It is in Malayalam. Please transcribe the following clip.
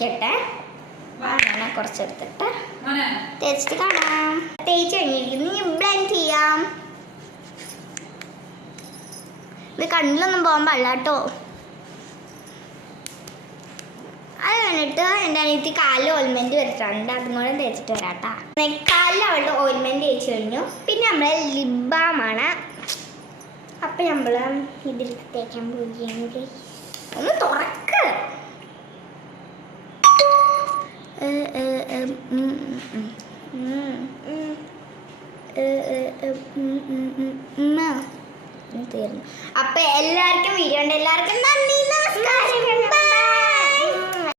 തേക്കട്ടെ. അങ്ങനെ കുറച്ചെടുത്തിട്ട് തേച്ചിട്ട് കാണാം. തേച്ച് കഴിഞ്ഞിരിക്കുന്നു. ബ്ലെൻഡ് ചെയ്യാം. ഇത് കണ്ണിലൊന്നും പോകാൻ പാടില്ല കേട്ടോ. അത് കഴിഞ്ഞിട്ട് എൻ്റെ അനിയത്തി കാലിൽ ഓയിൽമെൻറ്റ് വെച്ചിട്ടുണ്ട്. അതും കൂടെ തേച്ചിട്ട് വരാം കേട്ടോ. കാലിൽ അവളുടെ ഓയിൽമെൻറ്റ് തേച്ച് കഴിഞ്ഞു. പിന്നെ നമ്മൾ ലിപ് ബാമാണ്. അപ്പം നമ്മൾ ഇതിൽ തേക്കാൻ പോവുകയാണ്. ഒന്ന് തുറക്ക്. തീർന്നു. അപ്പം എല്ലാവർക്കും വീഡിയോ ഉണ്ട്. എല്ലാവർക്കും നന്ദി, നമസ്കാരം.